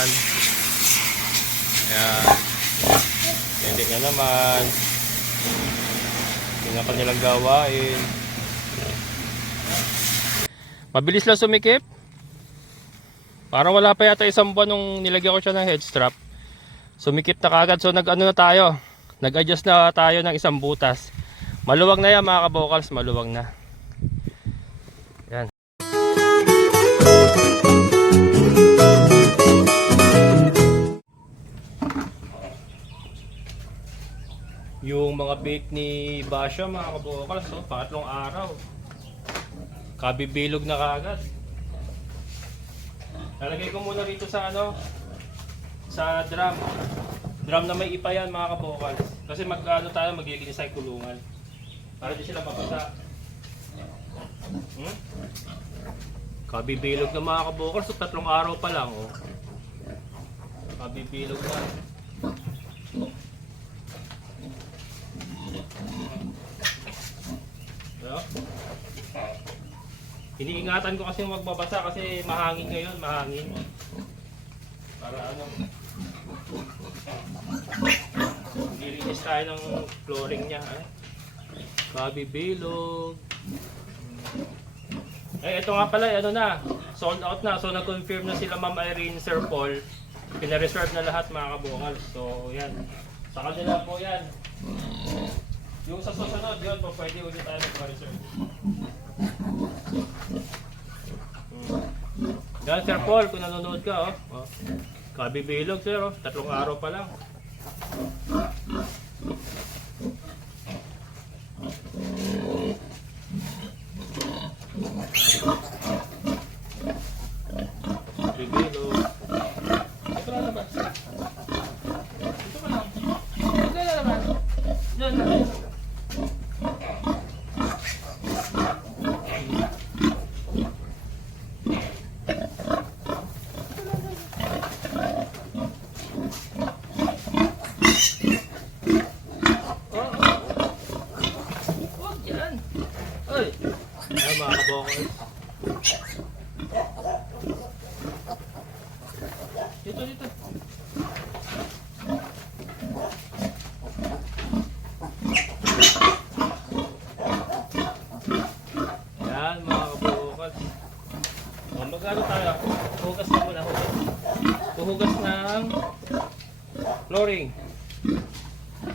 naman. Ayan. Hindi nga naman. Yung kanilang gawain. Mabilis lang sumikip. Parang wala pa yata isang buwan nung nilagyan ko siya ng head strap. Sumikip na kagad. So nag-ano na tayo. Nag-adjust na tayo ng isang butas. Maluwag na yan mga kabokals. Maluwag na. Yan. Yung mga bait ni Basha mga kabokals. So, pangatlong araw. Kabibilog na kagad. Lalagay ko muna rito sa ano, sa drum. Drum na may ipa yan mga kabokals. Kasi mag-ano tayo, maglilinis sa kulungan. Para di sila mabasa. Kabibilog na mga kabokals. So, 3 araw pa lang. Oh. Kabibilog na. Yeah. Iniingatan ko kasi magbabasa kasi mahangin ngayon, mahangin. Para ano, nilinis tayo ng flooring niya. Kabibilog. Ito nga pala, ano na, sold out na. So nag-confirm na sila Ma'am Irene, Sir Paul. Pina-reserve na lahat mga kabungal. So yan, sa kanila po yan. Yung sa susunod, yun po pwede ulit tayo mag-reserve. Yan Sir Paul, kung nanonood ka, oh. Kabibilog sir, 3 araw pa lang. Kabibilog. Ito na naman. Ito ka lang. Ito na naman. Yan na. Mga kabokal. Dito. Yan mga kabokal. Magano tayo? Hugas na muna. Hugas ng flooring.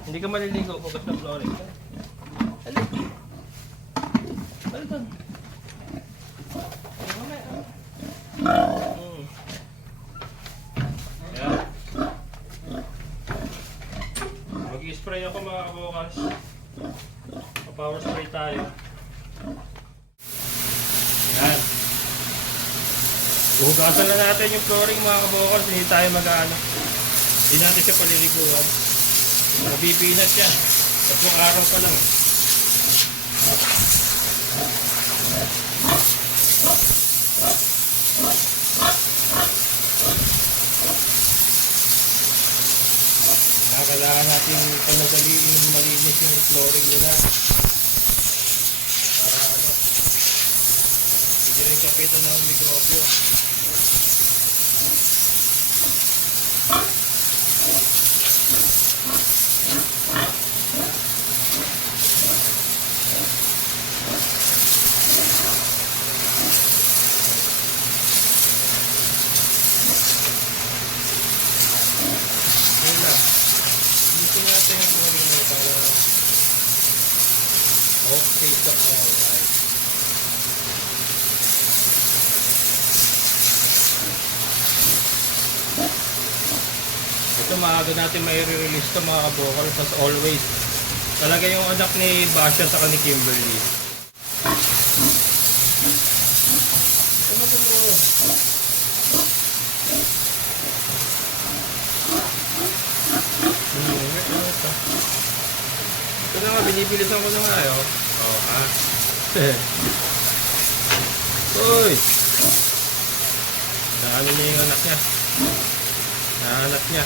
Hindi ka maliligo. Hugas ng flooring. Mag-i-spray ako mga kabokals. Pa-power spray tayo. Yan. Uhugasan na natin yung flooring mga kabokals. Hindi tayo mag-ano. Hindi natin siya paliliguan. Mabibinat siya. 3 araw pa lang. Kailangan natin panadaliin malinis yung flooring nila para ano, hindi rin kapitan ng mikrobyo. Okay, so alright. Ito maaga natin mai-release ito mga kabokal. As always, talaga yung anak ni Basha sa ni Kimberly. Ito na nga, binibilisan ko na nga yun. Oo, ha? Uy! Naano niya yung anak niya. Naanak niya.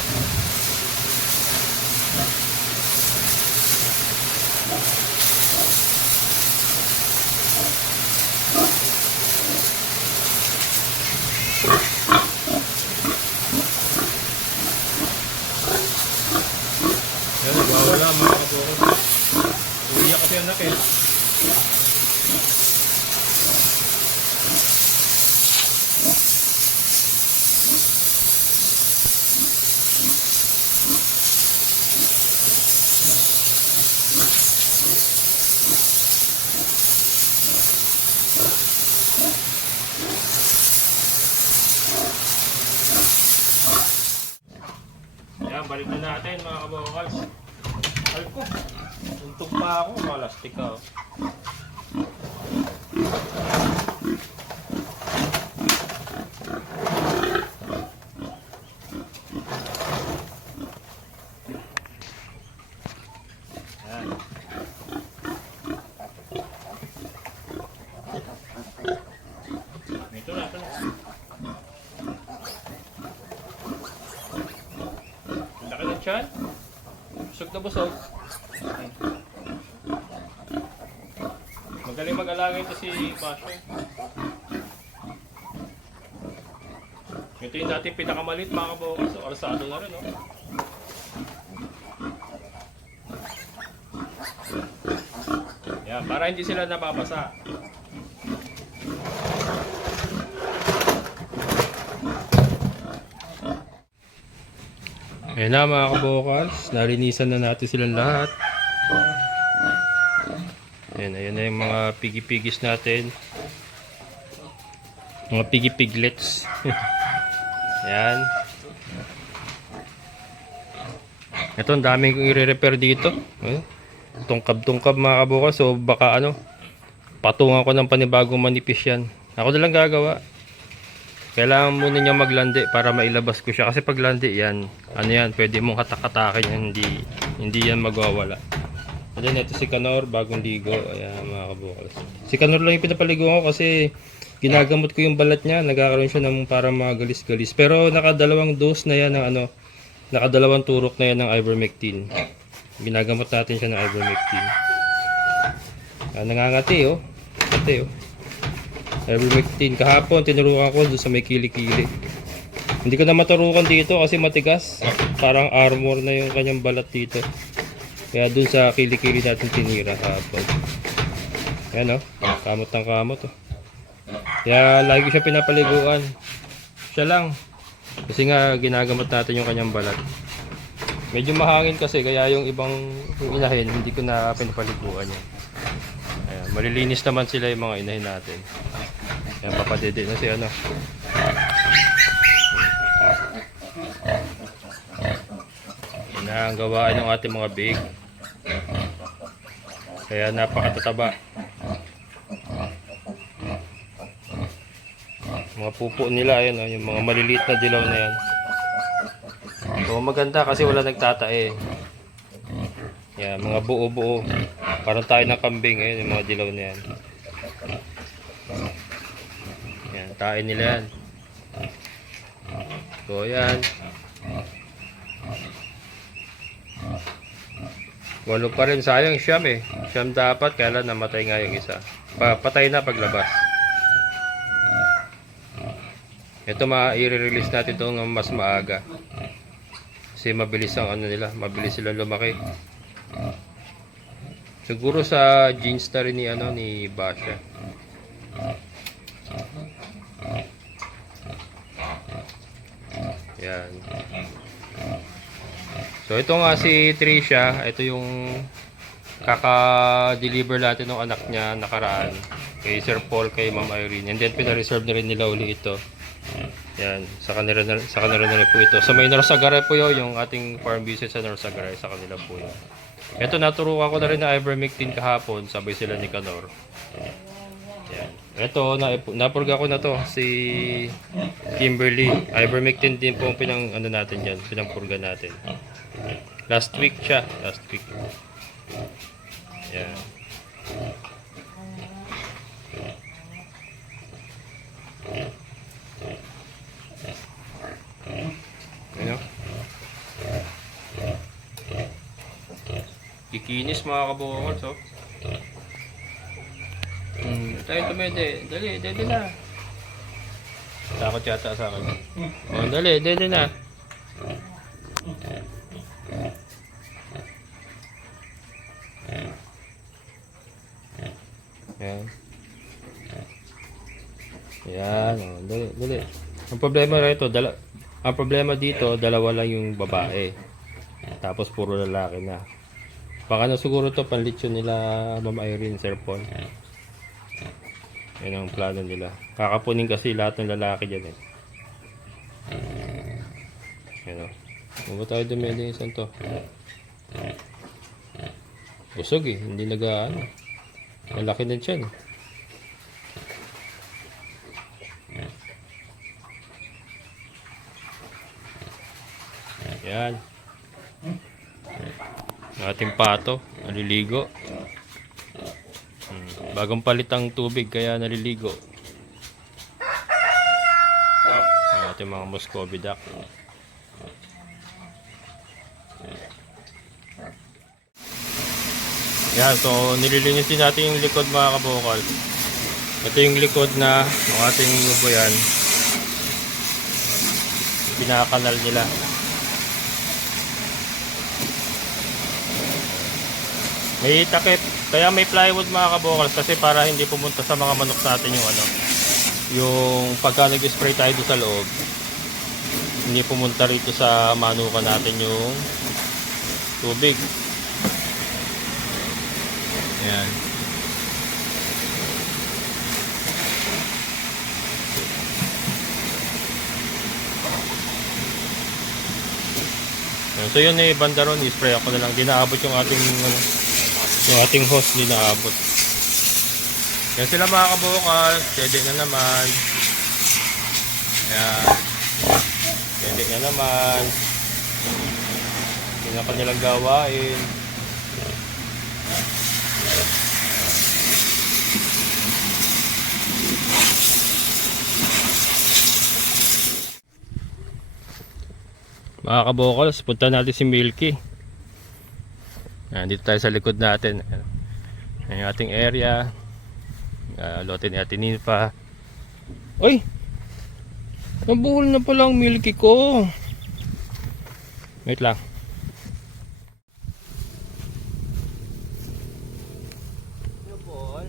malaki. Yan, balik na natin mga kabokals. Alko, tuntog pa ako, malastik ka. Yan. Ito na, ito na. Laki ng tiyan. Busog na busog. Magaling mag-alaga ito si Basyo. Ito yung dati pinakamalit mga kabukas. Orsado na rin, no? Yan, para hindi sila nababasa. Ayan na mga kabokals, nalinisan na natin silang lahat. Ayan na yung mga pigi-pigis natin. Mga pigi-piglets. Ayan. Ito, ang daming kong i-repair dito. Tungkab-tungkab mga kabokals, so baka patungan ko ng panibagong manipis yan. Ako na lang gagawa. Kailangan muna niya maglandi para mailabas ko siya. Kasi pag landi yan, pwede mong hatak-hatakin yan. Hindi yan magwawala. And then ito si Kanor, bagong ligo. Ayan mga kabukals. Si Kanor lang yung pinapaligo ko kasi ginagamot ko yung balat niya. Nagkakaroon siya ng parang mga galis-galis. Pero nakadalawang dose na yan ng nakadalawang turok na yan ng ivermectin. Ginagamot natin siya ng ivermectin. Nangangati Ate ivermectin. Kahapon tinurukan ko doon sa may kili-kili. Hindi ko na maturukan dito kasi matigas. Parang armor na yung kanyang balat dito. Kaya doon sa kili-kili natin tinira kahapon. Ayan kamot ng kamot Kaya lagi ko siya pinapaliguan. Siya lang. Kasi nga ginagamot natin yung kanyang balat. Medyo mahangin kasi kaya yung ibang inahin hindi ko na pinapaliguan yan. Ayan, malilinis naman sila yung mga inahin natin. Ayan, papadede na si Yan na ang gawain ng ating mga big. Kaya napakatataba. Mga pupo nila, yung mga maliliit na dilaw na yan. So maganda kasi wala nagtatae. Yan, mga buo-buo. Parang tayo ng kambing, yung mga dilaw na yan. Yan, tae nila yan. So yan. Walo pa rin, sayang siyam Siyam dapat, kaya lang namatay nga yung isa. Patay na paglabas. Ito i-release natin ito ng mas maaga. Kasi mabilis ang nila, mabilis sila lumaki. Siguro sa genes na rin ni Basha. Yan. So ito nga si Tricia, ito yung kaka-deliver natin ng anak niya nakaraan kay Sir Paul, kay Ma'am Irene. And then pina-reserve na rin nila uli ito. Yan, sa kanila na po ito. So may Norsagaray po yung ating farm visit sa Norsagaray, sa kanila po yun. Ito, naturukan ko na rin na ivermectin kahapon, sabay sila ni Kanor. Yan. Ito, napurga ko na to, si Kimberly. Ivermectin din po ang natin dyan, pinampurga natin. Last week siya, last week. Yan. Kikinis mga kabukals, tayo tumede. Dali na. Takot yata sa akin. Dali na. Yan. Yan, oh, dali, dali. Ang problema rito, ang problema dito, dalawa lang yung babae. Tapos puro lalaki na. Baka na siguro to panlitsyon nila Ma'am Irene, Sir Paul. Yan ang plano nila. Kakapunin kasi lahat ng lalaki dyan eh. Yan o. Huwag tayo dumedi yung isang to. Busog eh. Hindi ano. Malaki na dyan. Yan. Ang ating pato. Naliligo. Bagong palit ang tubig kaya naliligo. Ang ating mga Muscovy duck. Yan, so nililinis din natin yung likod mga kabukal. Ito yung likod na ng ating uboyan. Pinakanal nila. May takip, kaya may plywood mga kabukal kasi para hindi pumunta sa mga manok natin yung yung pagka nag-spray tayo doon sa loob, hindi pumunta rito sa manukan natin yung tubig. Ayan. So yun eh, banda ron, i-spray ako na lang. Di naabot yung ating hose, di naabot. Yan sila mga kabukal, steady na naman. Ayan. Steady na naman. Yun ang kanilang gawain. Mga kabukals, punta natin si Milky. Dito tayo sa likod natin. Ayan yung ating area. Lote ni Ate Ninfa. Uy! Nabuhol na pala ang Milky ko. Wait lang. Nabuhol?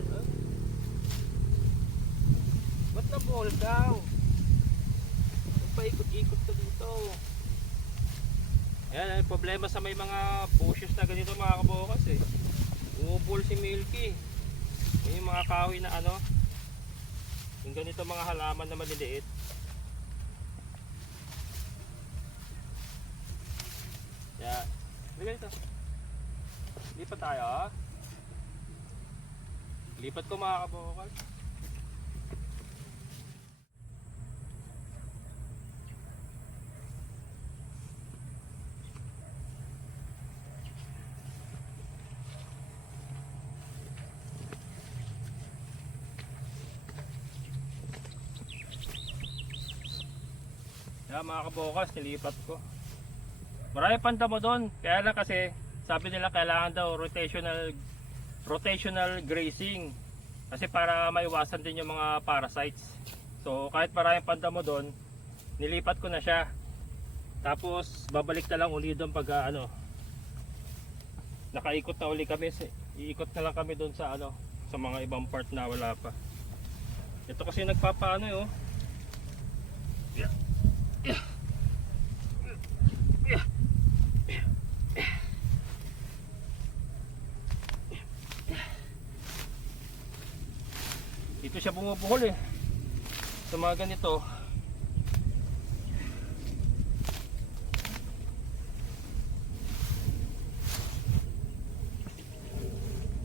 Ba't nabuhol daw? Paikot-ikot ka dito. Ayan, problema sa may mga bushes na ganito mga kabukas eh. Umubol si Milky. Yung mga kahoy na yung ganito mga halaman na maliliit. Yan. Ganito. Lipat tayo. Lipat ko mga kabukas. Yan mga kabukas, nilipat ko. Marami pang damo doon. Kaya lang kasi sabi nila kailangan daw rotational grazing. Kasi para maiwasan din yung mga parasites. So kahit maraming pang damo doon, nilipat ko na siya. Tapos babalik na lang uli doon pag nakaikot na uli kami. Iikot na lang kami doon sa sa mga ibang part na wala pa. Ito kasi nagpapaano eh. Dito siya bumubuhol eh. Sa mga ganito.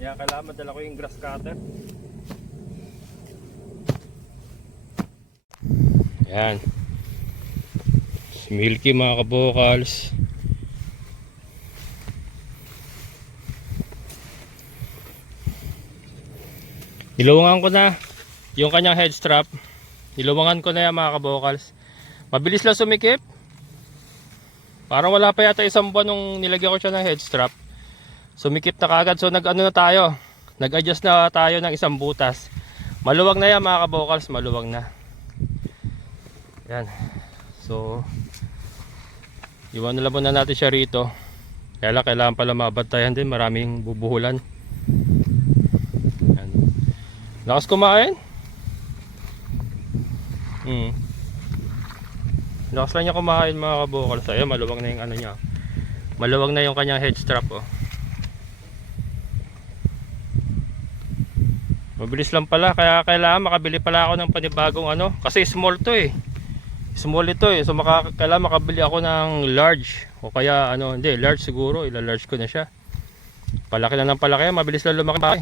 Kaya kailangan madala ko yung grass cutter. Yan. Milky mga kabukals. Niluwangan ko na yung kanyang head strap. Niluwangan ko na yan mga kabukals. Mabilis lang sumikip. Parang wala pa yata isang buwan nung nilagyan ko siya ng head strap. Sumikip na kagad. So nag-ano na tayo. Nag-adjust na tayo ng isang butas. Maluwag na yan mga kabukals. Maluwag na. Yan. So iwan na lang muna natin siya rito. Kaya lang kailangan pala mabantayan din. Maraming bubuhulan. Yan. Lakas kumain. Lakas lang niya kumain mga kabukal. So ayun, maluwag na yung ano niya. Maluwag na yung kanyang head strap oh. Mabilis lang pala, kaya kailangan makabili pala ako ng panibagong ano, kasi small to eh. Small ito eh. So kailangan makabili ako ng large o kaya ano, hindi, large siguro, ila-large ko na siya. Palaki na ng palaki, mabilis lang lumaki.